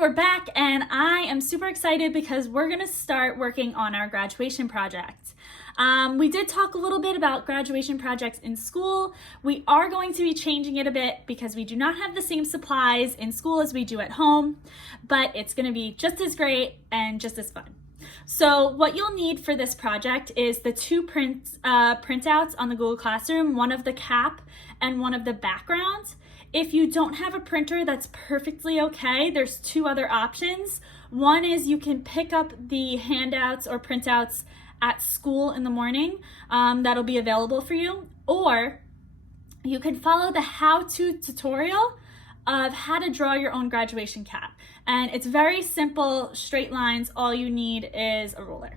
we're back and I am super excited because we're gonna start working on our graduation project. We did talk a little bit about graduation projects in school. We are going to be changing it a bit because we do not have the same supplies in school as we do at home, but it's gonna be just as great and just as fun. So what you'll need for this project is the two printouts on the Google Classroom, one of the cap and one of the background. If you don't have a printer, that's perfectly okay. There's two other options. One is you can pick up the handouts or printouts at school in the morning. That'll be available for you. Or you can follow the how-to tutorial of how to draw your own graduation cap. And it's very simple, straight lines. All you need is a ruler.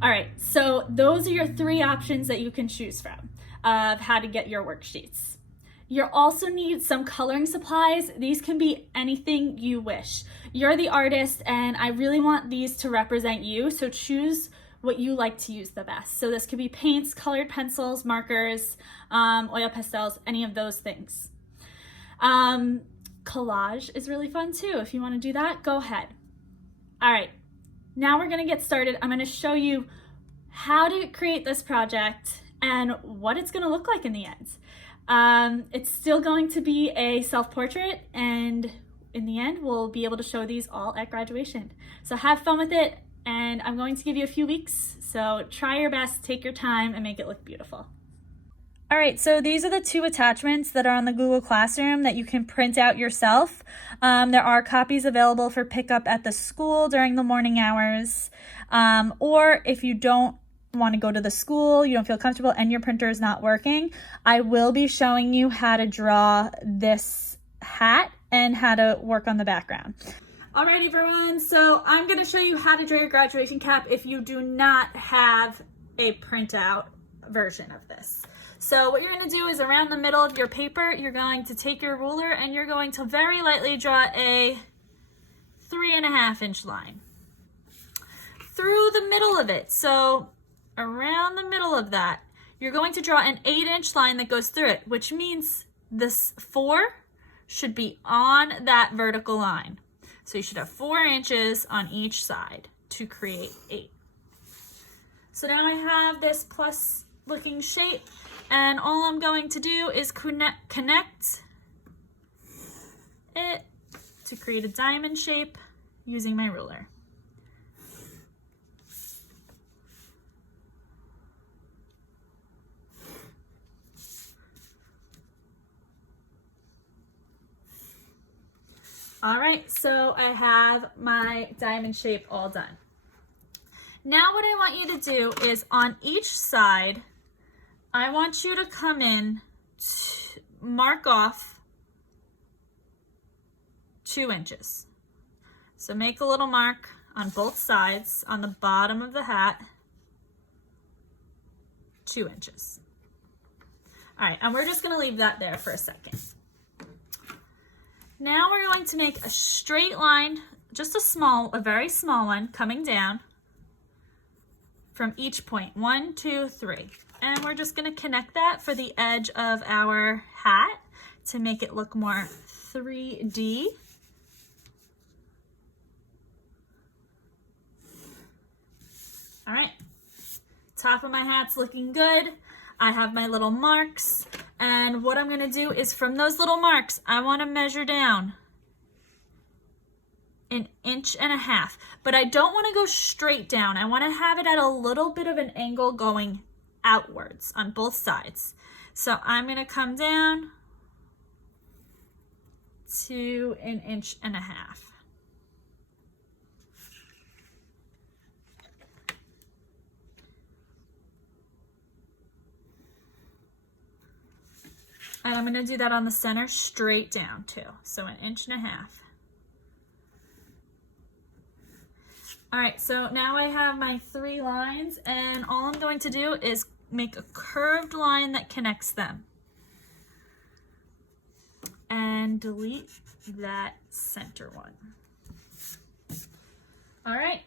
All right, so those are your three options that you can choose from of how to get your worksheets. You'll also need some coloring supplies. These can be anything you wish. You're the artist and I really want these to represent you, so choose what you like to use the best. So this could be paints, colored pencils, markers, oil pastels, any of those things. Collage is really fun too. If you want to do that, go ahead. All right, now we're gonna get started. I'm gonna show you how to create this project and what it's gonna look like in the end. It's still going to be a self-portrait, and in the end, we'll be able to show these all at graduation. So have fun with it, and I'm going to give you a few weeks, so try your best, take your time, and make it look beautiful. All right, so these are the two attachments that are on the Google Classroom that you can print out yourself. There are copies available for pickup at the school during the morning hours, or if you don't want to go to the school, you don't feel comfortable, and your printer is not working, I will be showing you how to draw this hat and how to work on the background. All right, everyone, so I'm going to show you how to draw your graduation cap if you do not have a printout version of this. So what you're going to do is around the middle of your paper, you're going to take your ruler and you're going to very lightly draw a 3.5 inch line through the middle of it. So around the middle of that, you're going to draw an 8-inch line that goes through it, which means this 4 should be on that vertical line. So you should have 4 inches on each side to create 8. So now I have this plus looking shape, and all I'm going to do is connect it to create a diamond shape using my ruler. All right, so I have my diamond shape all done. Now what I want you to do is on each side, I want you to come in, mark off 2 inches. So make a little mark on both sides on the bottom of the hat, 2 inches. All right, and we're just gonna leave that there for a second. Now we're going to make a straight line, just a very small one, coming down from each point, 1, 2, 3. And we're just gonna connect that for the edge of our hat to make it look more 3D. All right, top of my hat's looking good. I have my little marks, and what I'm gonna do is from those little marks, I wanna measure down 1.5 inches, but I don't wanna go straight down. I wanna have it at a little bit of an angle going outwards on both sides. So I'm gonna come down to 1.5 inches. And I'm gonna do that on the center straight down too. So 1.5 inches. All right, so now I have my 3 lines, and all I'm going to do is make a curved line that connects them. And delete that center one. All right,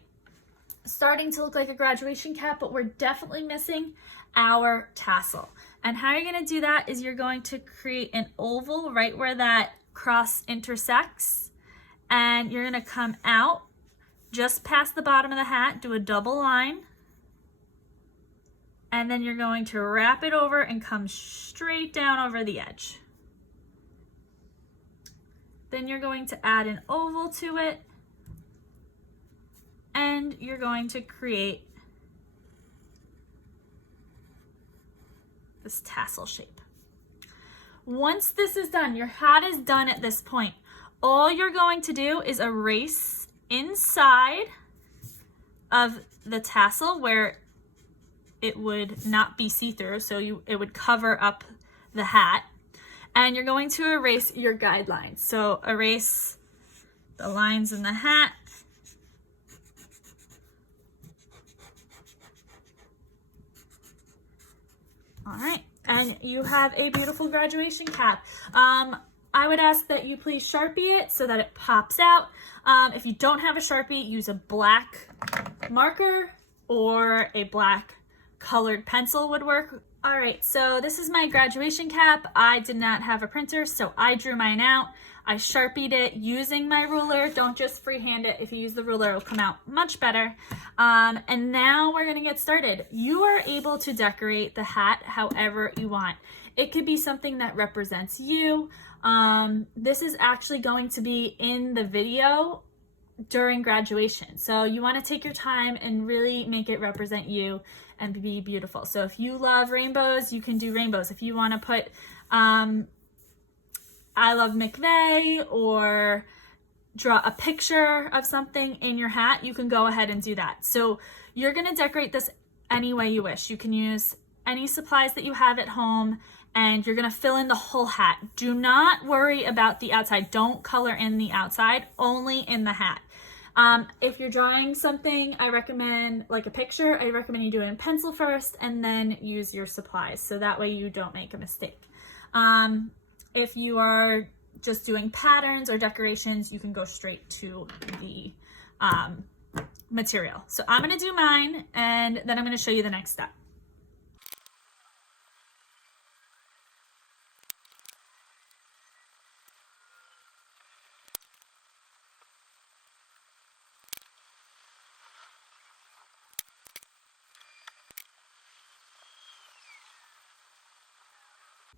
starting to look like a graduation cap, but we're definitely missing our tassel. And how you're gonna do that is you're going to create an oval right where that cross intersects, and you're gonna come out just past the bottom of the hat, do a double line, and then you're going to wrap it over and come straight down over the edge. Then you're going to add an oval to it, and you're going to create this tassel shape. Once this is done, your hat is done at this point. All you're going to do is erase inside of the tassel where it would not be see-through, so it would cover up the hat. And you're going to erase your guidelines. So erase the lines in the hat. All right, and you have a beautiful graduation cap. I would ask that you please Sharpie it so that it pops out. If you don't have a Sharpie, use a black marker or a black colored pencil would work. All right, so this is my graduation cap. I did not have a printer, so I drew mine out. I Sharpied it using my ruler. Don't just freehand it. If you use the ruler, it'll come out much better. And now we're gonna get started. You are able to decorate the hat however you want. It could be something that represents you. This is actually going to be in the video during graduation. So you wanna take your time and really make it represent you and be beautiful. So if you love rainbows, you can do rainbows. If you wanna put, I love McVeigh, or draw a picture of something in your hat, you can go ahead and do that. So you're gonna decorate this any way you wish. You can use any supplies that you have at home, and you're gonna fill in the whole hat. Do not worry about the outside. Don't color in the outside, only in the hat. If you're drawing something, I recommend, like a picture, I recommend you do it in pencil first and then use your supplies, so that way you don't make a mistake. If you are just doing patterns or decorations, you can go straight to the material. So I'm gonna do mine, and then I'm gonna show you the next step.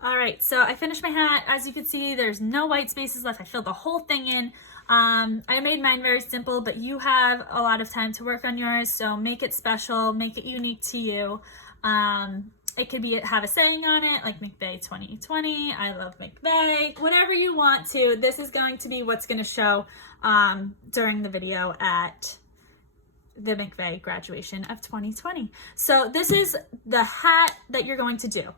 All right, so I finished my hat. As you can see, there's no white spaces left. I filled the whole thing in. I made mine very simple, but you have a lot of time to work on yours, so make it special, make it unique to you. It could be have a saying on it, like McVeigh 2020, I love McVeigh, whatever you want to. This is going to be what's gonna show during the video at the McVeigh graduation of 2020. So this is the hat that you're going to do.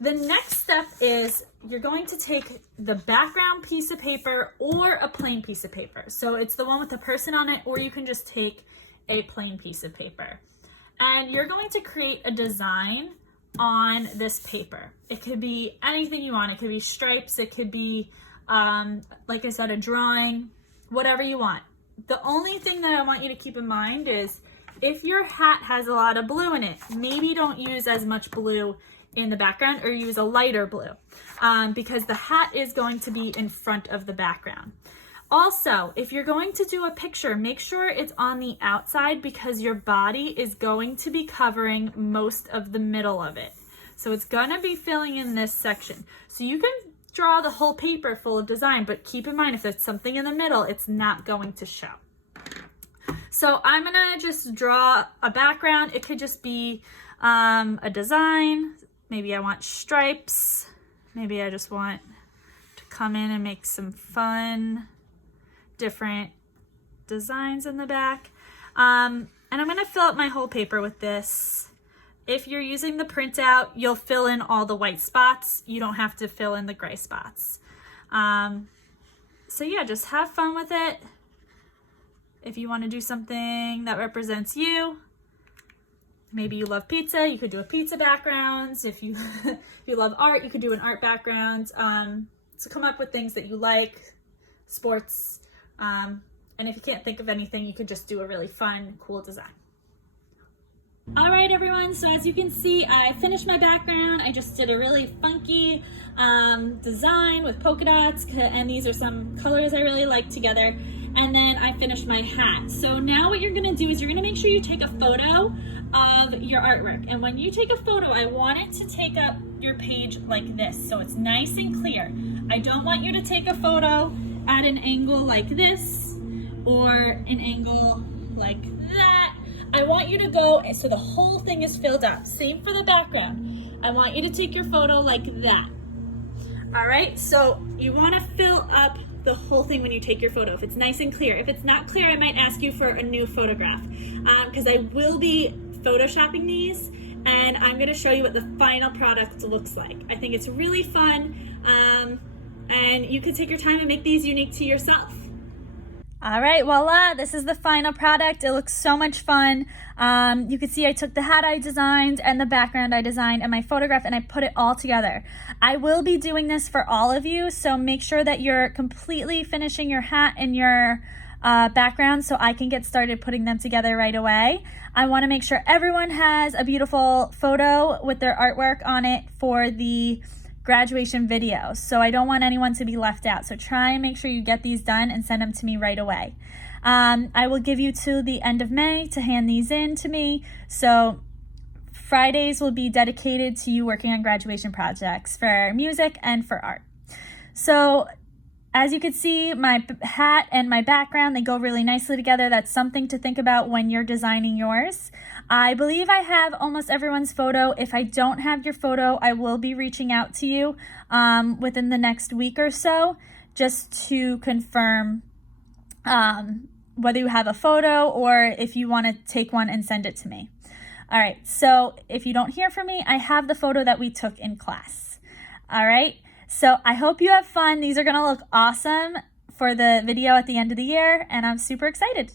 The next step is you're going to take the background piece of paper or a plain piece of paper. So it's the one with the person on it, or you can just take a plain piece of paper. And you're going to create a design on this paper. It could be anything you want. It could be stripes. It could be, like I said, a drawing, whatever you want. The only thing that I want you to keep in mind is if your hat has a lot of blue in it, maybe don't use as much blue in the background, or use a lighter blue, because the hat is going to be in front of the background. Also, if you're going to do a picture, make sure it's on the outside, because your body is going to be covering most of the middle of it. So it's gonna be filling in this section. So you can draw the whole paper full of design, but keep in mind if there's something in the middle, it's not going to show. So I'm gonna just draw a background. It could just be a design. Maybe I want stripes. Maybe I just want to come in and make some fun, different designs in the back. And I'm gonna fill up my whole paper with this. If you're using the printout, you'll fill in all the white spots. You don't have to fill in the gray spots. So yeah, just have fun with it. If you wanna do something that represents you, maybe you love pizza, you could do a pizza background. If you if you love art, you could do an art background. So come up with things that you like, sports, and if you can't think of anything, you could just do a really fun, cool design. All right, everyone, so as you can see, I finished my background. I just did a really funky design with polka dots, and these are some colors I really like together. and then I finished my hat. So now what you're gonna do is you're gonna make sure you take a photo of your artwork. And when you take a photo, I want it to take up your page like this, so it's nice and clear. I don't want you to take a photo at an angle like this or an angle like that. I want you to go so the whole thing is filled up. Same for the background. I want you to take your photo like that. All right, so you want to fill up the whole thing when you take your photo, if it's nice and clear. If it's not clear, I might ask you for a new photograph, because I will be photoshopping these, and I'm going to show you what the final product looks like. I think it's really fun, and you can take your time and make these unique to yourself. All right, voila, this is the final product. It looks so much fun. You can see I took the hat I designed and the background I designed and my photograph, and I put it all together. I will be doing this for all of you, so make sure that you're completely finishing your hat and your background so I can get started putting them together right away. I want to make sure everyone has a beautiful photo with their artwork on it for the graduation video, so I don't want anyone to be left out. So try and make sure you get these done and send them to me right away. I will give you till the end of May to hand these in to me, so Fridays will be dedicated to you working on graduation projects for music and for art. So as you can see, my hat and my background, they go really nicely together. That's something to think about when you're designing yours. I believe I have almost everyone's photo. If I don't have your photo, I will be reaching out to you within the next week or so, just to confirm whether you have a photo or if you want to take one and send it to me. All right, so if you don't hear from me, I have the photo that we took in class. All right. So I hope you have fun. These are going to look awesome for the video at the end of the year, and I'm super excited.